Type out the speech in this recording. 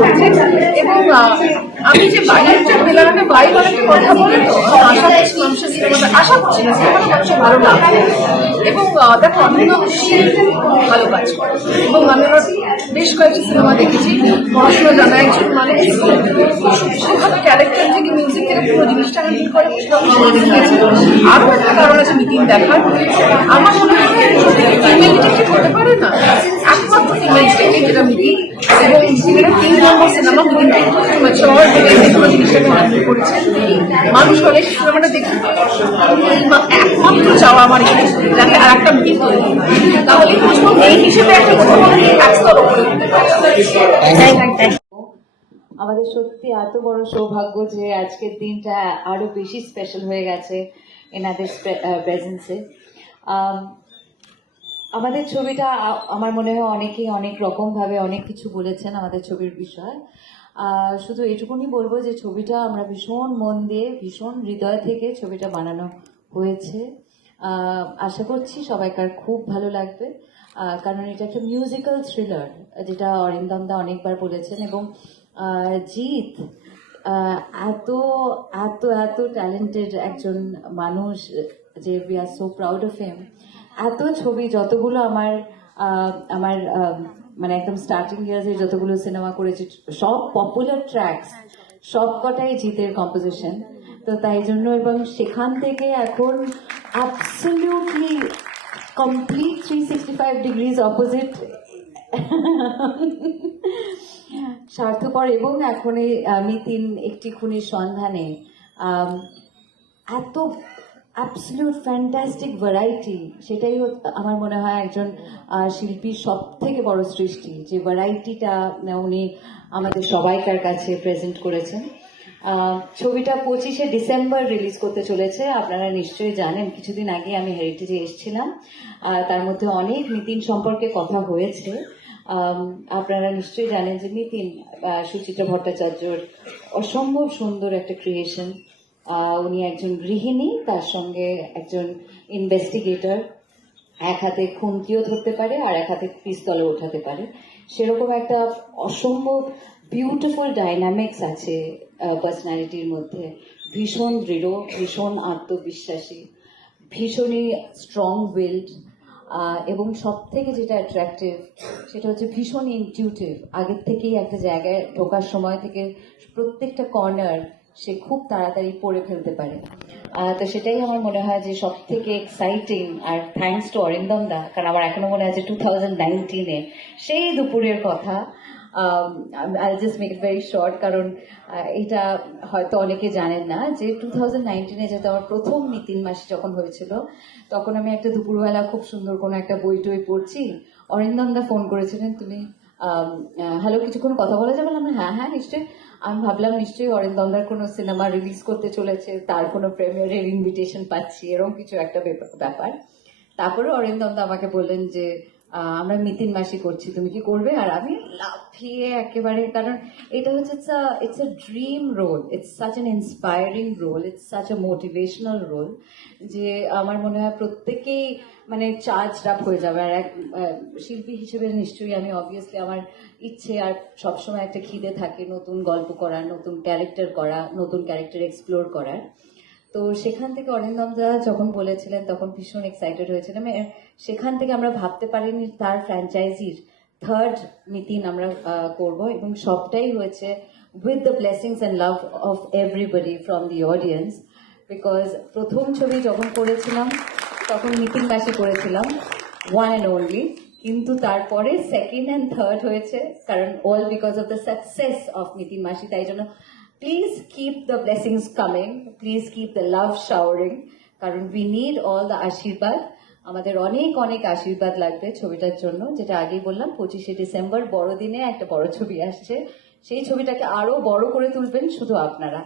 করছে। এবং আমি যে বাইরের যে মেলানোটা বাইরে অনেকটা কথা বলে তো আশা করছি মানুষের সিনেমাটা আশা করছি না সিনেমাটা মানুষের ভালো লাগবে। এবং দেখো আমি ভালো কাজ করে এবং আমি আমার বেশ কয়েকটি সিনেমা দেখেছি। পড়াশোনা জানা একজন মানুষ সূক্ষ্মভাবে ক্যারেক্টার থেকে মিউজিক থেকে পুরো জিনিসটা হ্যান্ডেল করে দেখিয়েছে। আরও একটা কারণ আছে মিটিং দেখার। আমার মনে হয় ফিমেল ডিটেকটিভ হতে পারে না, একমাত্র ফিমেল ডিটেকটিভ যেটা মিটিং, এবং যেটা 3 নম্বর সিনেমা মিটিংটা একটু ম্যাচিওর থেকে পুরো জিনিসটাকে হ্যান্ডেল করেছে। মানুষ হলে সিনেমাটা দেখতে একমাত্র চাওয়া আমার এখানে যাতে আর একটা মিটিং তৈরি হয়, তাহলে বুঝবো এই হিসেবে একটা কথা বলে এক স্তর উপরে উঠতে পারে। আমাদের সত্যি এত বড় সৌভাগ্য যে আজকের দিনটা আরো বেশি স্পেশাল হয়ে গেছে এনাদের প্রেজেন্সে। আমাদের ছবিটা আমার মনে হয় অনেকেই অনেক রকম ভাবে অনেক কিছু বলেছেন আমাদের ছবির বিষয়। শুধু এটুকুনি বলবো যে ছবিটা আমরা ভীষণ মন দিয়ে ভীষণ হৃদয় থেকে ছবিটা বানানো হয়েছে। আশা করছি সবাইকার খুব ভালো লাগবে, কারণ এটা একটা মিউজিক্যাল থ্রিলার, যেটা অরিন্দম দা অনেকবার বলেছেন। এবং জিৎ এত এত এত ট্যালেন্টেড একজন মানুষ যে we are so proud of him. এত ছবি যতগুলো আমার আমার মানে একদম স্টার্টিং ইয়ার্সে যতগুলো সিনেমা করেছি সব পপুলার ট্র্যাকস সব কটাই জিতের কম্পোজিশন। তো তাই জন্য এবং সেখান থেকে এখন অ্যাবসলিউটলি কমপ্লিট 365 ডিগ্রিজ অপোজিট স্বার্থপর। এবং এখন এই মিতিন একটি খুনির সন্ধানে এত অ্যাবসলিউট ফ্যান্টাস্টিক ভ্যারাইটি, সেটাই আমার মনে হয় একজন শিল্পীর সব থেকে বড় সৃষ্টি, যে ভ্যারাইটিটা উনি আমাদের সবাইকার কাছে প্রেজেন্ট করেছেন। ছবিটা 25শে ডিসেম্বর রিলিজ করতে চলেছে। আপনারা নিশ্চয়ই জানেন, কিছুদিন আগে আমি হেরিটেজে এসেছিলাম, তার মধ্যে অনেক মিতিন সম্পর্কে কথা হয়েছে। আপনারা নিশ্চয়ই জানেন যে মিতিন সুচিত্রা ভট্টাচার্যর অসম্ভব সুন্দর একটা ক্রিয়েশন। উনি একজন গৃহিণী, তার সঙ্গে একজন ইনভেস্টিগেটর, এক হাতে খুন্তিও ধরতে পারে আর এক হাতে পিস্তলও ওঠাতে পারে। সেরকম একটা অসম্ভব বিউটিফুল ডাইনামিক্স আছে পার্সোনালিটির মধ্যে। ভীষণ দৃঢ়, ভীষণ আত্মবিশ্বাসী, ভীষণই স্ট্রং উইলড, এবং সব থেকে যেটা অ্যাট্রাকটিভ সেটা হচ্ছে ভীষণ ইনটিউটিভ। আগের থেকেই একটা জায়গায় ঢোকার সময় থেকে প্রত্যেকটা কর্নার সে খুব তাড়াতাড়ি পড়ে ফেলতে পারে। তো সেটাই আমার মনে হয় যে সব থেকে এক্সাইটিং। আর থ্যাঙ্কস টু অরিন্দম দা, কারণ আমার এখনো মনে আছে 2019-এ সেই দুপুরের কথা। I just make it very short, কারণ এটা হয়তো অনেকে জানেন না যে 2019-এ যেহেতু আমার প্রথম মিতিন মাসি যখন হয়েছিল, তখন আমি একটা দুপুরবেলা খুব সুন্দর কোনো একটা বই টই পড়ছি, অরিন্দম দা ফোন করেছিলেন, তুমি হ্যালো কিছুক্ষণ কথা বলা যাবে? বললাম হ্যাঁ হ্যাঁ নিশ্চয়ই। আমি ভাবলাম নিশ্চয়ই অরিন্দম দার কোনো সিনেমা রিলিজ করতে চলেছে, তার কোনো প্রিমিয়ারের ইনভিটেশন পাচ্ছি, এরকম কিছু একটা ব্যাপার। তারপরে অরিন্দম দা আমাকে বললেন যে আমরা মিতিন মাসি করছি, তুমি কি করবে? আর আমি লাফিয়ে একেবারে, কারণ এটা হচ্ছে it's a dream role, it's such an inspiring role, it's such a motivational role, যে আমার মনে হয় প্রত্যেকেই মানে চার্জ আপ হয়ে যাবে। আর এক শিল্পী হিসেবে নিশ্চয়ই আমি অবভিয়াসলি আমার ইচ্ছে আর সবসময় একটা খিদে থাকে নতুন গল্প করার, নতুন ক্যারেক্টার করা, নতুন ক্যারেক্টার এক্সপ্লোর করার। তো সেখান থেকে অরিন্দম দা যখন বলেছিলেন তখন ভীষণ এক্সাইটেড হয়েছিলাম। সেখান থেকে আমরা ভাবতে পারিনি তার ফ্র্যাঞ্চাইজির থার্ড মিতিন আমরা করব, এবং সবটাই হয়েছে with the blessings and love of everybody from the audience. Because প্রথম ছবি যখন করেছিলাম তখন মিতিন মাসি করেছিলাম, ওয়ান অ্যান্ড অনলি, কিন্তু তারপরে সেকেন্ড অ্যান্ড থার্ড হয়েছে, কারণ all because of the success of Mitin মাসি। তাই জন্য please keep the blessings coming, please keep the love showering, কারণ উই নিড অল দ্য আশীর্বাদ। আমাদের অনেক অনেক আশীর্বাদ লাগবে ছবিটার জন্য। যেটা আগেই বললাম 25শে ডিসেম্বর বড়দিনে একটা বড় ছবি আসছে, সেই ছবিটাকে আরো বড় করে তুলবেন শুধু আপনারা।